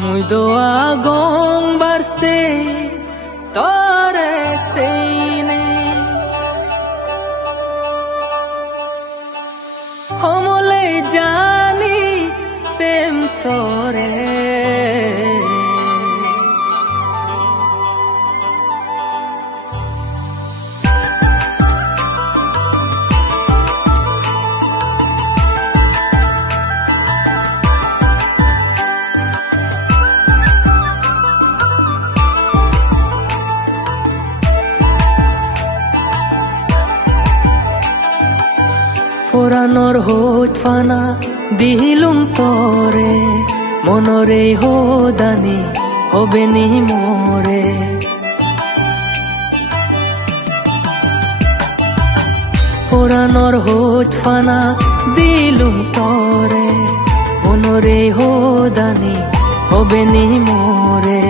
মুই দোয়া গং বারসে তরে সেইনে হমলে জানি প্রেম তরে পুরানোর হোট ফানা দিলুম তরে মনরে হোদানি হবে নি মোরে পুরানোর হোট ফানা দিলুম তরে মনরে হোদানি হবে নি মোরে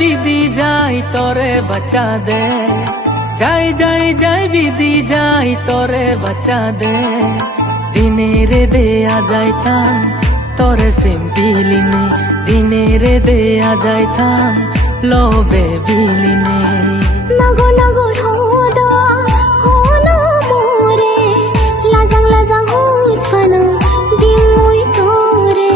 বিধি যাই তোরে বাঁচা দে যাই যাই যাই বিধি যাই তোরে বাঁচা দে দিনে রে দেয়া যাইতাম তোরে প্রেম বিলিনে দিনে রে দেয়া যাইতাম লবে বিলিনে নাগো নাগো রোদা হোনা মোরে লাজাং লাজাং হোজ ফানা দিম মুই তোরে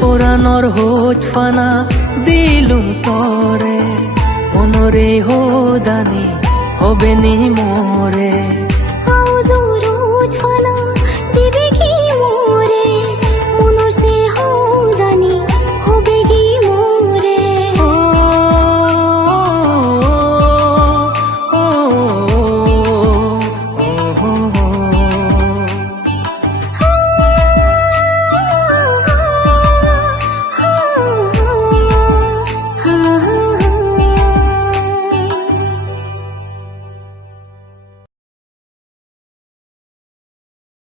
পুরানোর হোট ফানা দিলুম তরে মনরে হোদানি হবে নি মোরে।